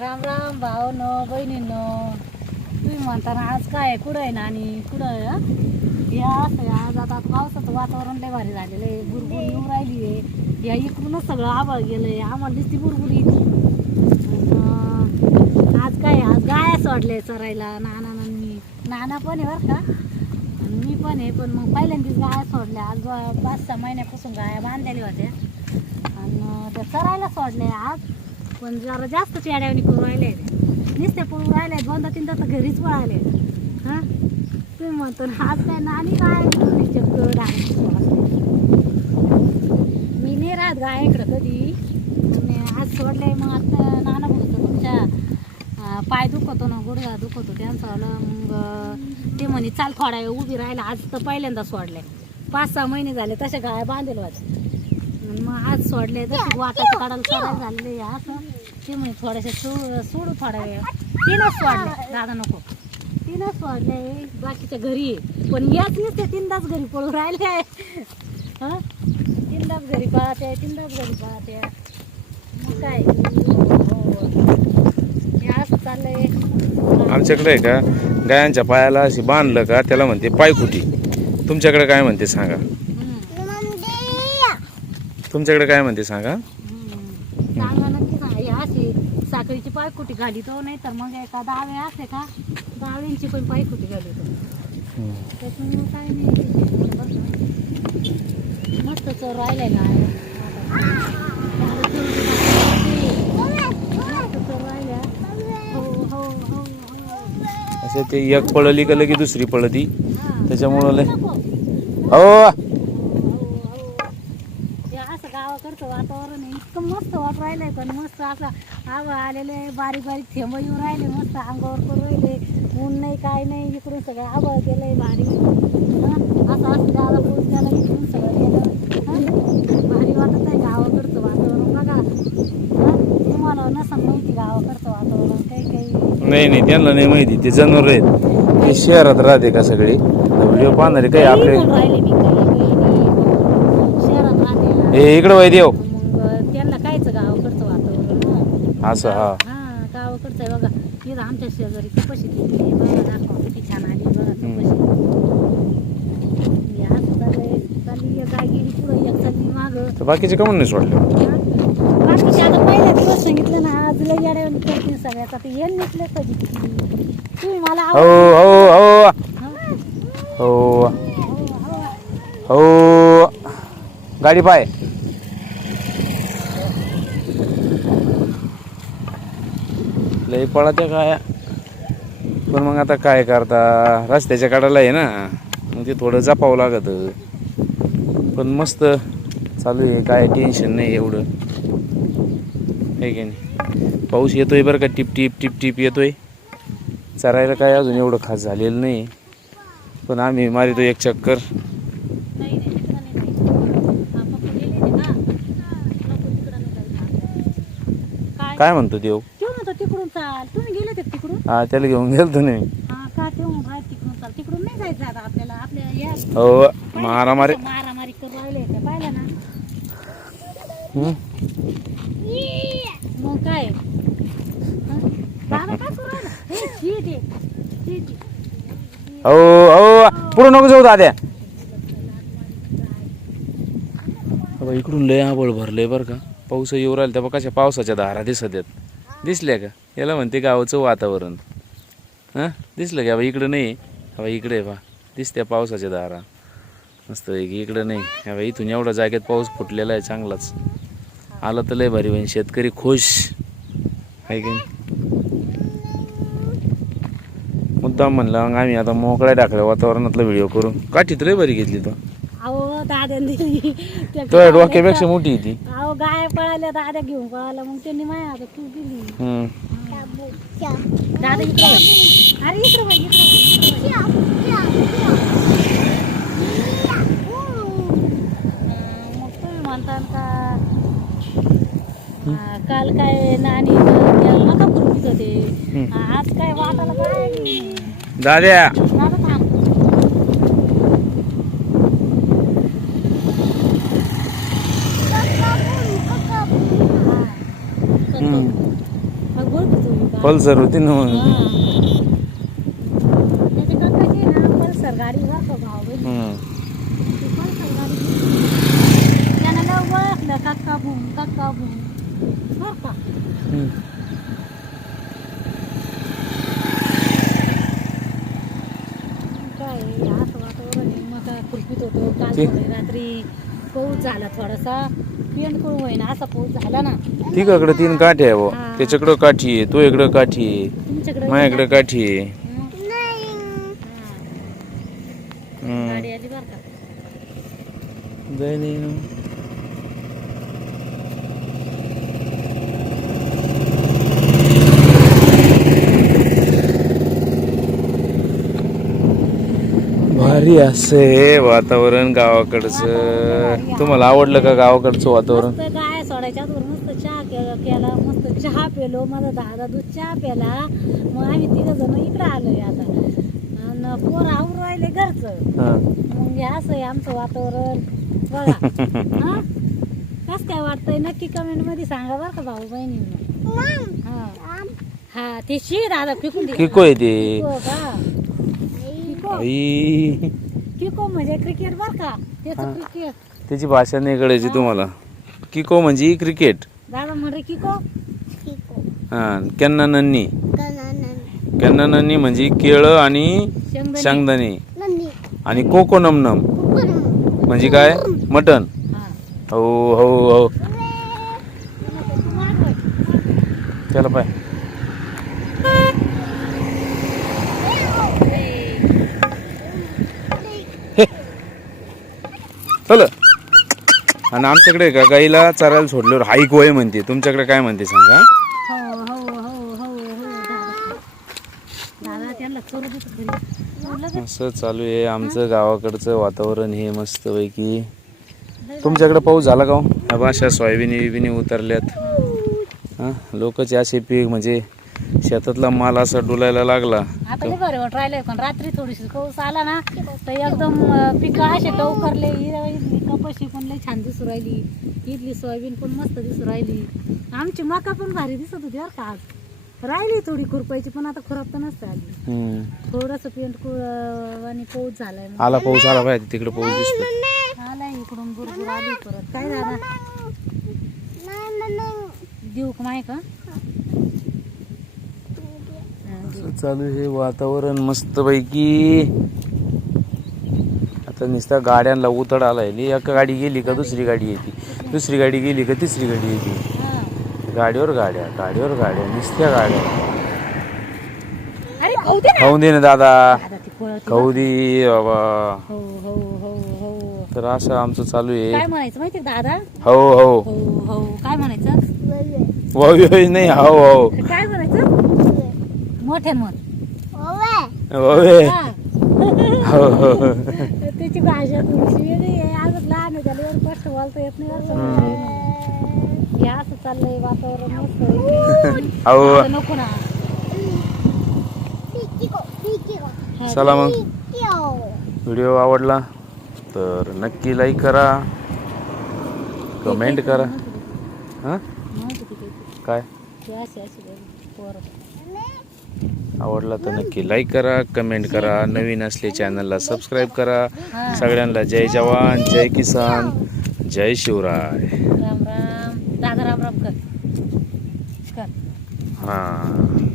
राम राम भाऊ नो बहिणींनो. तुम्ही म्हणताना आज काय आहे? कुठं आहे नानी? कुठं आहे या असं आहे, आज आता पावसाचं वातावरण लय भारी झालेलं आहे. बुरबुर येऊन राहिली आहे. या इकडूनच सगळं आभाळ गेलंय. आम्हाला दिसती बुरबुर येते आज काय आहे? आज गाया सोडले चरायला नाना नानी. मी नाना पण आहे बरं का? आणि मी पण आहे पण मग पहिल्यांदाच गाया सोडल्या आज पाच सहा महिन्यापासून गाया बांधलेल्या होत्या. आणि त्या चरायला सोडल्या आज. पण जरा जास्त चेड्यावणी करू राहिले नुसते पळू राहिले दोनदा तीनदा तर घरीच पळाले. हां? तुम्ही म्हणतो ना आज काय नानी काय? चक्कर मी नाही राहत गायाकडं कधी. आणि आज सोडले मग आता नाना म्हणतो तुमच्या पाय दुखतो ना गुडघा दुखतो त्यांचं आलं मग ते म्हणे चाल थोडा वेळ उभी राहिला. आज तर पहिल्यांदा सोडले पाच सहा महिने झाले तसे गाय बांधेल वाटत. मग आज सोडले तर वाटाच्या काढायला सोडायला झालेले असं ते म्हणे थोडेसे सोड सोडू थोडा वेळ. तीनच सोडले. दादा नको. तीनच सोडले. बाकीच्या घरी आहे. पण याच नसते तीनदाच घरी पळून राहिले हं? तीनदाच घरी पाहते तीनदाच घरी पाहते मग काय? हो. हे असं चाललंय. आमच्याकडे आहे का? गायांच्या पायाला अशी बांधलं का? त्याला म्हणते पायखुटी. तुमच्याकडे काय म्हणते सांगा? तुमच्याकडे काय म्हणते सांगा. सांगा नक्की सांगा हे अशी साखळीची पायकुटी घालितो नाही तर मग एका डावे असले का डाळींची पण पायकुटी घालितो त्याच्यामुळे काय नाही बरं का? मस्त चोर राहिलाय ना मस्त चोर राहिल्या हो हो हो हो असं ते एक पळली का लगी दुसरी पळती हा. त्याच्यामुळं. अहो हे असं गावाकडचं वातावरण आहे. इतकं मस्त वाट राहिलंय पण मस्त असं आव आलेले बारीक बारीक थेंब येऊन राहिले. मस्त अंगावर करून राहिले. ऊन नाही काय नाही. इकडून सगळं आभाळ गेलंय भारी? असं असं ज्यादा पाऊस त्याला इकडून सगळं गेलं? भारी वाटत आहे गावाकडचं वातावरण. बघा? तुम्हाला नसं माहिती गावाकडचं वातावरण काही काही नाही नाही. त्यांना नाही माहिती. ते जनावर आहेत. ते शहरात राहते का सगळे? व्हिडिओ पाहणारे काही आपले हे इकडं वय देव मग त्यांना कायचं गावाकडचं वातावरण हं? असं हा. हा गावाकडचं आहे बघा. इथं आमच्या शेजारी कपाशी दिली बघा दाखवा किती छान आली बघा कपाशी असं चाललंय. चालली एक गाय गेली पुढं एक चालली मागं. तर बाकीचे कमून नाही सोडले? बाकीचे आता पहिल्या दिवस सांगितलं ना आज लय येड्यावानी करतील सगळ्यात. आता निघले कधी? तुम्ही मला हो हो हो. हो, हो. हो. गाडी पाय. लई पळत्या काय? पण मग आता काय करता? रस्त्याच्या काढायला आहे ना. मग ते थोडं जपावं लागत. पण मस्त चालू आहे. काय टेन्शन नाही एवढं. आहे की नाही? पाऊस येतोय बरं का? टिप टिप टिप टिप येतोय. चरायला काय अजून एवढं खास झालेलं नाही. पण आम्ही मारितो एक चक्कर. काय म्हणतो देव? चाल तुम्ही गेले होते तिकडून हा त्याला घेऊन गेलतो नाही हा का ठेवून राह तिकडून चाल तिकडून नाही जायचं आता आपल्याला आपल्या या हो मारामारी मारामारी करून राहिले ते पाहिलं ना हम्म. मग काय हं? दादा काय करू राहिला? हे, शीट आहे. शीट आहे. हो हो पुढं नको जाऊ दाद्या अबा, इकडून लय आबळ भरलंय बरं का पाऊस येऊ राहिला तेव्हा कशा पावसाच्या धारा दिसत आहेत दिसल्या का? याला म्हणते गावाचं वातावरण. हां? दिसलं का बा इकडं नाही. हवा इकडे आहे बा दिसत्या पावसाच्या दारा. मस्त आहे की इकडं नाही. हा बा इथून एवढ्या जागेत पाऊस फुटलेला आहे चांगलाच. आलं तर लय भारी होईल शेतकरी खुश. आहे की मुद्दाम म्हणलं मग आम्ही आता मोकळ्या टाकल्या वातावरणातला व्हिडिओ करून काठीत लय भारी घेतली तो. अहो दादा दिली त्या तो गावाला डोक्यापेक्षा का- मोठी आहे ती अहो गाय पळाल्या दादा घेऊन पळाला मग त्यांनी माया आता तू दिली हम्म. दादा इकडे वळ. अरे इकडे वळ, इकडे वळ, इकडे वळ. अं, मग तुम्ही म्हणता का अं, काल काय नानी त्या मका खुरपीत होते हम्म. आज काय वाटाला काय दाद्या दादा थांब हम्म. मग बोल की तू पल्सर होती ना मग त्याच्या काकाची ना पल्सर गाडी बरं का भाऊ बहिणी. हम्म. ती पल्सर गाडी त्यानं लव ओळखलं काका भूम काका भूम बरं का हम्म. काय आहे, असं वातावरण आहे, मग आता कुलपीत होतो काल ते- थोडी रात्री पाऊस झाला थोडासा. पेंडकुळ होईना असा पाऊस झाला ना तिकडं तीन काठी आहे बुवा. हा. त्याच्याकडं काठी आहे तो इकडं काठी आहे तुमच्याकडे माझ्याकडे काठी आहे हम्म. गाडी आली बरं का जाय नाही ना. भारी असं आहे वातावरण गावाकडचं. तुम्हाला आवडलं का गावाकडचं वातावरण? मस्त गाय सोडायच्या आतवर मस्त चहा के- केला मस्त चहा पेलो माझा दादा दूध चहा प्याला. मग आम्ही तिघ जण इकडे आलोय आता. आणि पोर आवरून राहिले घरचं. हा. मग हे असं आहे आमचं वातावरण. बघा. हा? कस काय वाटतंय? नक्की कमेंटमध्ये सांगा बरं का भाऊ बहिणींना. हा. हा ते शी दादा फेकून दे. किको आहे ते. का? किको आई. किको म्हणजे क्रिकेट बर का. त्याचं क्रिकेट त्याची भाषा नाही कळायची तुम्हाला. किको म्हणजे क्रिकेट दादा म्हणजे किको. हा केन्ना नन्नी. केन्ना नन्नी. म्हणजे केळं आणि शेंगदाणे. शेंगदाणे. आणि कोको नमनम. म्हणजे काय? मटन. हा. हो हो हो. त्याला पाय. चल. आणि आमच्याकडे का गाईला चरायला सोडल्यावर हाईक वय म्हणते. तुमच्याकडे काय म्हणते सांगा? हो हो हो हो हो दादा. दादा त्यांना चोरू देतो घरी लगेच. असं चालू आहे. आमचं गावाकडचं वातावरण हे मस्त पैकी तुमच्याकडे पाऊस झाला का हो? ह्या भाषा सोयाबिनी बिबिनी उतरल्यात. हा. लोकचे असे पीक म्हणजे शेतातला माल असा डुलायला लागला. आता लय बरे वाट राहिले पण रात्री थोडीशी पाऊस आला ना तर एकदम पिकं असे लवकरले इथली कपाशी पण लय छान दिसू राहिली. इथली सोयाबीन पण मस्त दिसू राहिली. आमची मका पण भारी दिसत होती बरं का आज. राहिली थोडी खुरपायची पण आता खुरप तर नसते आली. हम्म. थोडस पेंट आणि पाऊस झालाय मग. आला पाऊस आला पाहिजे तिकडे पाऊस दिसतो आलाय इकडून बुरबुर आली परत. काय दादा देऊ का माय का. असं चालू आहे वातावरण? मस्त पैकी आता नुसता गाड्यांना उतड आलाय. एक गाडी गेली का दुसरी गाडी येते. दुसरी गाडी गेली का तिसरी गाडी येते. हा. गाडीवर गाड्या गाडीवर गाड्या नुसत्या गाड्या. खाऊ दे ना. खाऊन दे ना दादा. खाऊ दे बाबा. हो हो हो हो. तर असं आमचं चालू आहे. माहिती दादा? हो हो. हो हो. काय म्हणायचं? नाही हो हो. म्हण वावे. हा. हो हो हो. त्याची भाषा थोडीशी वेगळी आहे अजून लहान आहे त्याला एवढं बोलता येत नाही. हे असं चाललंय वातावरण मस्त आहे. अहो आता नको ना हा, चला मग व्हिडिओ आवडला तर नक्की लाईक करा कमेंट करा हां. काय ती पोरं. आवडला तर नक्की लाईक करा कमेंट करा नवीन असले चॅनलला सबस्क्राईब करा. सगळ्यांना जय जवान जय किसान जय शिवराय. राम राम. दादा राम राम कर. कर. हां.